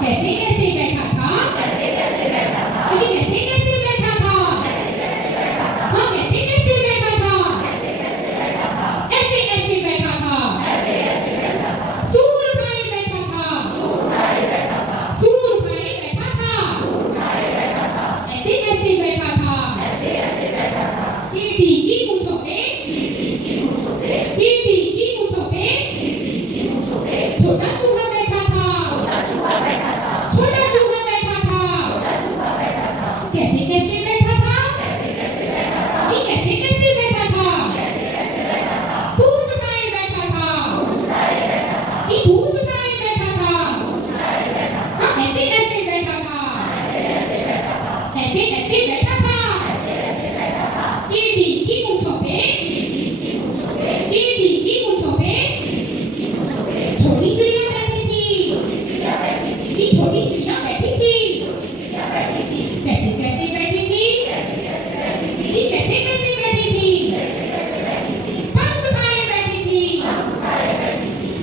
कैसे कैसे बैठा था? जी कैसे कैसे बैठा था? हाँ कैसे कैसे बैठा था? ऐसे ऐसे बैठा था। सूर उठाए बैठा था। सूर उठाए बैठा था। ऐसे कैसे बैठा था? चींटी की पूंछों पे चींटी की पूंछों पे छोटा चूहा बैठा था। छोटा चूहा बैठा था। कैसे कैसे बैठा था? जी कैसे कैसे बैठा था? पूंछ उठाए बैठा था। जी पूंछ उठाए बैठा था। हाँ ऐसे ऐसे बैठा था। ऐसे ऐसे बैठा था। चींटी की पूंछों पे चींटी की पूंछों पे छोटी चिड़िया बैठी थी। जी छोटी चिड़िया बैठी थी। कैसे कैसे बैठी थी? जी कैसे कैसे बैठी थी? पंख उठाए बैठी थी।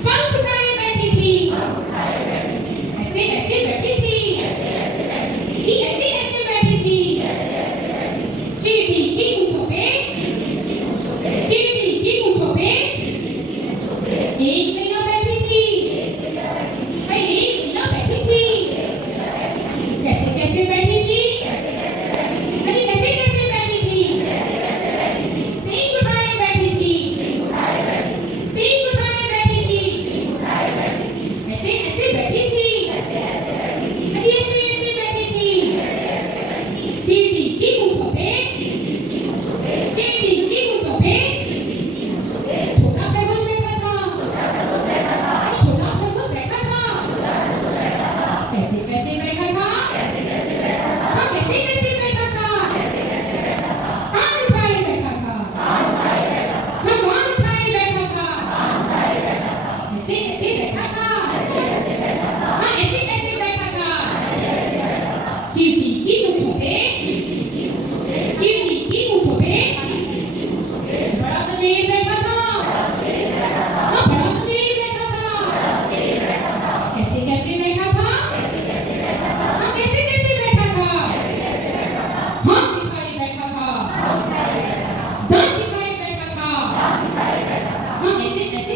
पंख उठाए बैठी थी। ऐसे ऐसे बैठी थी। जी ऐसे ऐसे बैठी थी। चींटी की पूंछों पे चींटी की पूंछों पे एक गैया बैठी थी। भाई एक गैया बैठी थी। कैसे कैसे बैठी थी? अजी कैसे कैसे बैठी थी? सींग उठाए बैठी थी। सींग उठाए बैठी थी। ऐसे ऐसे बैठी थी। अजी ऐसे ऐसे बैठी थी। चींटी की पूंछों पे चींटी की पूंछों पे छोटा खरगोश बैठा था। अजी छोटा खरगोश बैठा था। कैसे कैसे बैठा था? हाँ कैसे कैसे बैठा था? कान उठाए बैठा था। हाँ कान उठाए बैठा था। ऐसे ऐसे बैठा था। हाँ ऐसे ऐसे बैठा था। चींटी की पूंछों पे चींटी की पूंछों पे बड़ा सा शेर बैठा था। हाँ बड़ा सा शेर बैठा था। कैसे कैसे बैठा था? हाँ कैसे कैसे बैठा था? हाथ दिखाए बैठा था। दांत दिखाए बैठा था। हाँ ऐसे ऐसे